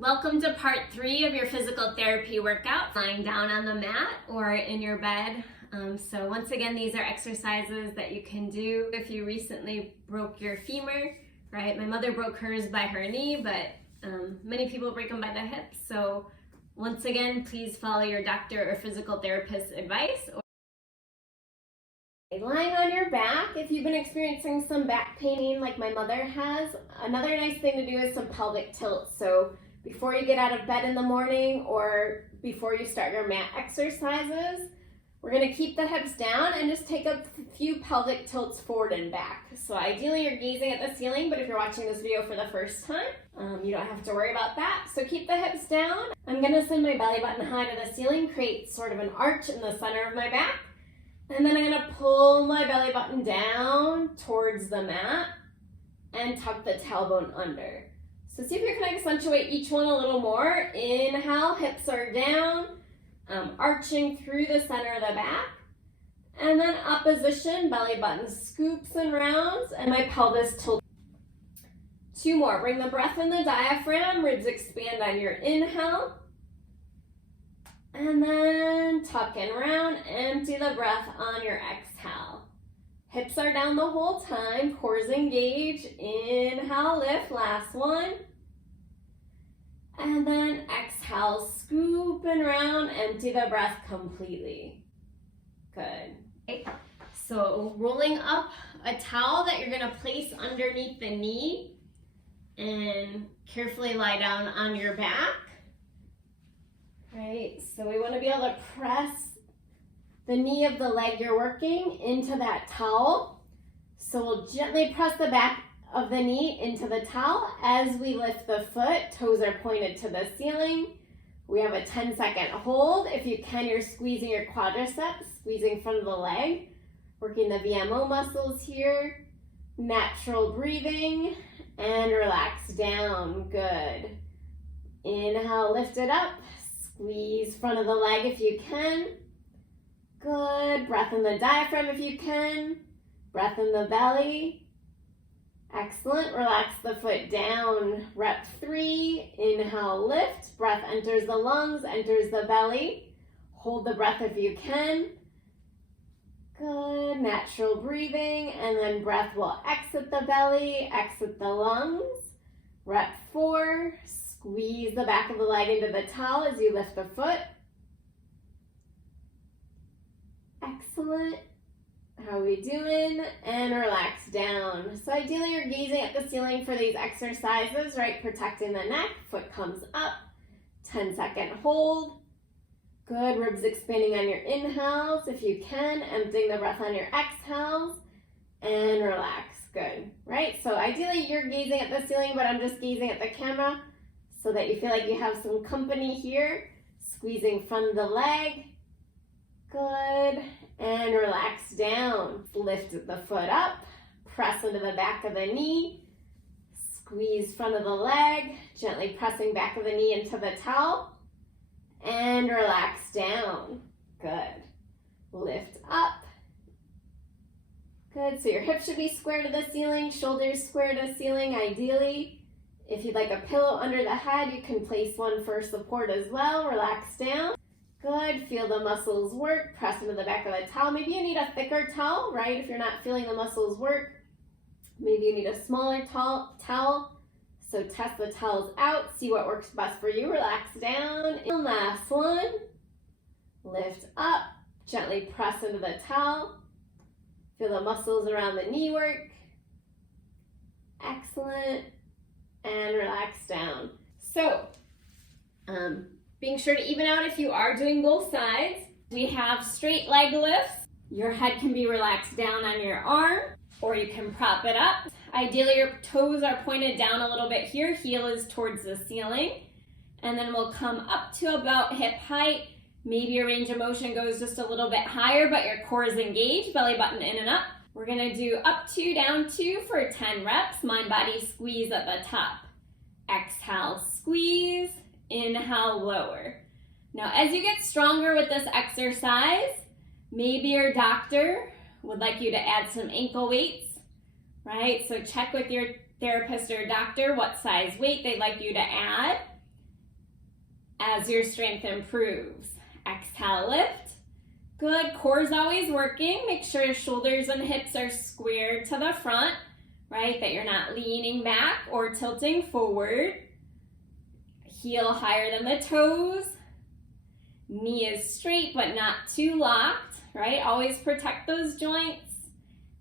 Welcome to part 3 of your physical therapy workout, lying down on the mat or in your bed. So once again, these are exercises that you can do if you recently broke your femur, right? My mother broke hers by her knee, but many people break them by the hips. So once again, please follow your doctor or physical therapist's advice. Lying on your back, if you've been experiencing some back pain like my mother has, another nice thing to do is some pelvic tilt. So before you get out of bed in the morning or before you start your mat exercises, we're going to keep the hips down and just take a few pelvic tilts forward and back. So ideally you're gazing at the ceiling, but if you're watching this video for the first time, you don't have to worry about that. So keep the hips down. I'm going to send my belly button high to the ceiling, create sort of an arch in the center of my back. And then I'm going to pull my belly button down towards the mat and tuck the tailbone under. So see if you can accentuate each one a little more. Inhale, hips are down, arching through the center of the back. And then opposition, belly button scoops and rounds, and my pelvis tilts. 2 more. Bring the breath in the diaphragm, ribs expand on your inhale. And then tuck and round, empty the breath on your exhale. Hips are down the whole time, cores engaged. Inhale, lift, last one. And then exhale, scoop and round, empty the breath completely. Good. Okay. So rolling up a towel that you're gonna place underneath the knee and carefully lie down on your back. Right, so we want to be able to press the knee of the leg you're working into that towel. So we'll gently press the back of the knee into the towel as we lift the foot. Toes are pointed to the ceiling. We have a 10-second hold. If you can, you're squeezing your quadriceps, squeezing front of the leg, working the VMO muscles here. Natural breathing and relax down. Good. Inhale, lift it up. Squeeze front of the leg if you can. Good. Breath in the diaphragm if you can. Breath in the belly. Excellent. Relax the foot down. Rep 3. Inhale, lift. Breath enters the lungs, enters the belly. Hold the breath if you can. Good. Natural breathing. And then breath will exit the belly, exit the lungs. Rep 4. Squeeze the back of the leg into the towel as you lift the foot. Excellent. How are we doing? And relax down. So ideally you're gazing at the ceiling for these exercises, right? Protecting the neck, foot comes up, 10-second hold. Good, ribs expanding on your inhales if you can, emptying the breath on your exhales, and relax. Good, right? So ideally you're gazing at the ceiling, but I'm just gazing at the camera so that you feel like you have some company here. Squeezing front of the leg. Good. And relax down. Lift the foot up. Press into the back of the knee. Squeeze front of the leg. Gently pressing back of the knee into the towel. And relax down. Good. Lift up. Good. So your hips should be square to the ceiling. Shoulders square to the ceiling ideally. If you'd like a pillow under the head, you can place one for support as well. Relax down. Good. Feel the muscles work. Press into the back of the towel. Maybe you need a thicker towel, right? If you're not feeling the muscles work, maybe you need a smaller towel. So test the towels out. See what works best for you. Relax down. And last one. Lift up. Gently press into the towel. Feel the muscles around the knee work. Excellent. And relax down. So, being sure to even out if you are doing both sides. We have straight leg lifts. Your head can be relaxed down on your arm, or you can prop it up. Ideally, your toes are pointed down a little bit here. Heel is towards the ceiling. And then we'll come up to about hip height. Maybe your range of motion goes just a little bit higher, but your core is engaged, belly button in and up. We're gonna do up 2, down 2 for 10 reps. Mind, body, squeeze at the top. Exhale, squeeze. Inhale, lower. Now, as you get stronger with this exercise, maybe your doctor would like you to add some ankle weights, right? So check with your therapist or doctor what size weight they'd like you to add. as your strength improves. Exhale, lift. Good, core's always working. Make sure your shoulders and hips are squared to the front, right? That you're not leaning back or tilting forward. Heel higher than the toes. Knee is straight but not too locked, right? Always protect those joints.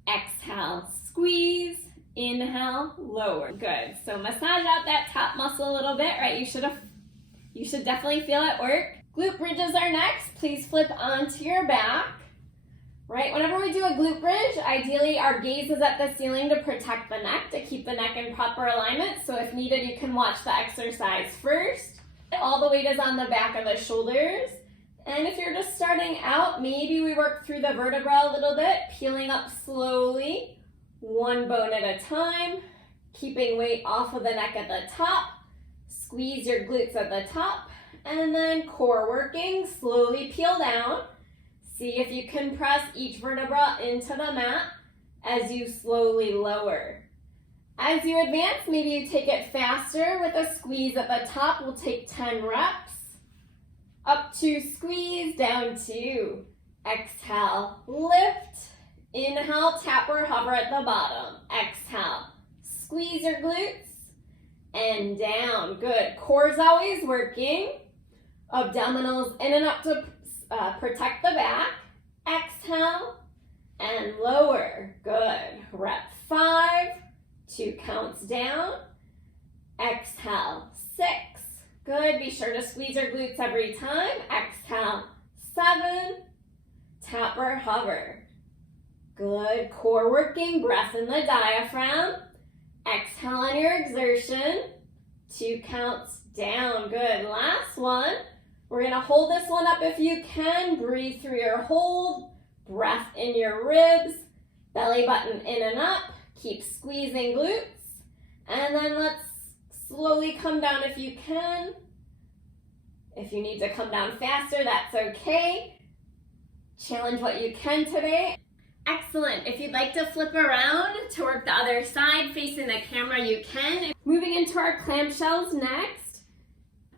Exhale, squeeze. Inhale, lower. Good. So massage out that top muscle a little bit, right? You should definitely feel it work. Glute bridges are next. Please flip onto your back. Right? Whenever we do a glute bridge, ideally our gaze is at the ceiling to protect the neck, to keep the neck in proper alignment. So if needed, you can watch the exercise first. All the weight is on the back of the shoulders. And if you're just starting out, maybe we work through the vertebra a little bit, peeling up slowly. One bone at a time, keeping weight off of the neck at the top. Squeeze your glutes at the top, and then core working. Slowly peel down. See if you can press each vertebra into the mat as you slowly lower. As you advance, maybe you take it faster with a squeeze at the top. We'll take 10 reps. Up 2, squeeze, down 2. Exhale, lift. Inhale, tap or hover at the bottom. Exhale, squeeze your glutes and down. Good. Core's always working. Abdominals in and up to protect the back. Exhale and lower. Good. Rep 5. 2 counts down. Exhale, 6. Good. Be sure to squeeze your glutes every time. Exhale, 7. Tap or hover. Good, core working, breath in the diaphragm. Exhale on your exertion. 2 counts down, good. Last one. We're gonna hold this one up if you can. Breathe through your hold. Breath in your ribs. Belly button in and up. Keep squeezing glutes. And then let's slowly come down if you can. If you need to come down faster, that's okay. Challenge what you can today. Excellent. If you'd like to flip around to work the other side facing the camera, you can. Moving into our clamshells next.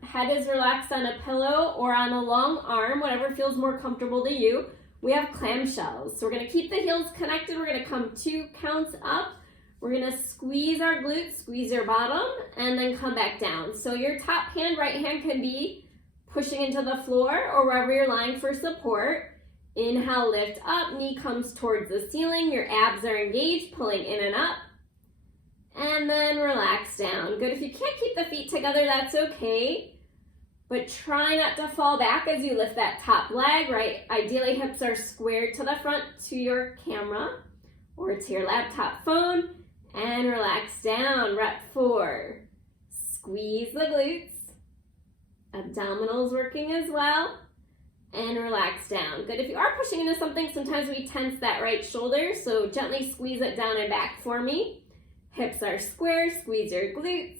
Head is relaxed on a pillow or on a long arm, whatever feels more comfortable to you. We have clamshells. So we're going to keep the heels connected. We're going to come 2 counts up. We're going to squeeze our glutes, squeeze your bottom, and then come back down. So your top hand, right hand could be pushing into the floor or wherever you're lying for support. Inhale, lift up, knee comes towards the ceiling, your abs are engaged, pulling in and up, and then relax down. Good, if you can't keep the feet together, that's okay, but try not to fall back as you lift that top leg, right? Ideally, hips are squared to the front to your camera or to your laptop phone, and relax down. Rep 4, squeeze the glutes, abdominals working as well. And relax down. Good. If you are pushing into something, sometimes we tense that right shoulder, so gently squeeze it down and back for me. Hips are square, squeeze your glutes.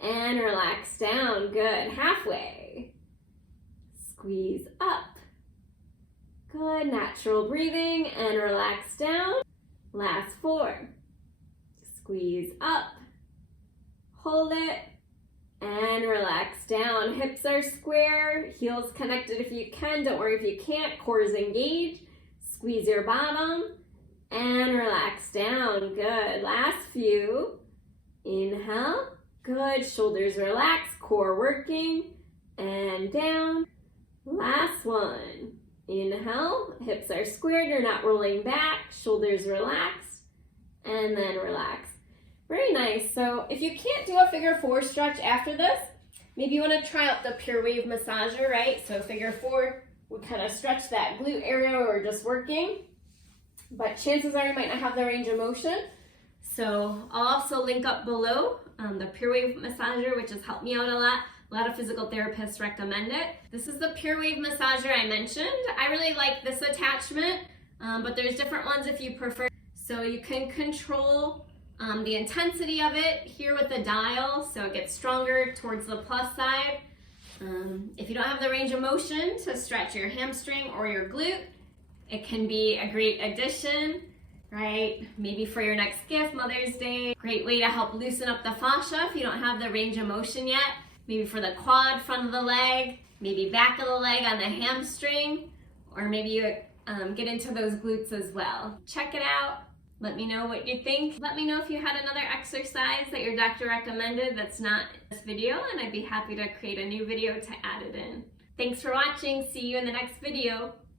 And relax down. Good. Halfway. Squeeze up. Good. Natural breathing and relax down. Last 4. Squeeze up. Hold it. And relax down. Hips are square, heels connected if you can. Don't worry if you can't. Core is engaged. Squeeze your bottom and relax down. Good. Last few. Inhale. Good. Shoulders relaxed. Core working. And down. Last one. Inhale. Hips are squared. You're not rolling back. Shoulders relaxed. And then relax. Very nice. So if you can't do a figure 4 stretch after this, maybe you want to try out the Pure Wave massager, right? So figure 4 would kind of stretch that glute area we're just working, but chances are you might not have the range of motion. So I'll also link up below the Pure Wave massager, which has helped me out a lot. A lot of physical therapists recommend it. This is the Pure Wave massager I mentioned. I really like this attachment, but there's different ones if you prefer. So you can control the intensity of it here with the dial, so it gets stronger towards the plus side. If you don't have the range of motion to stretch your hamstring or your glute, it can be a great addition, right? Maybe for your next gift, Mother's Day. Great way to help loosen up the fascia if you don't have the range of motion yet. maybe for the quad, front of the leg, maybe back of the leg on the hamstring, or maybe you get into those glutes as well. Check it out. Let me know what you think. Let me know if you had another exercise that your doctor recommended that's not in this video, and I'd be happy to create a new video to add it in. Thanks for watching. See you in the next video.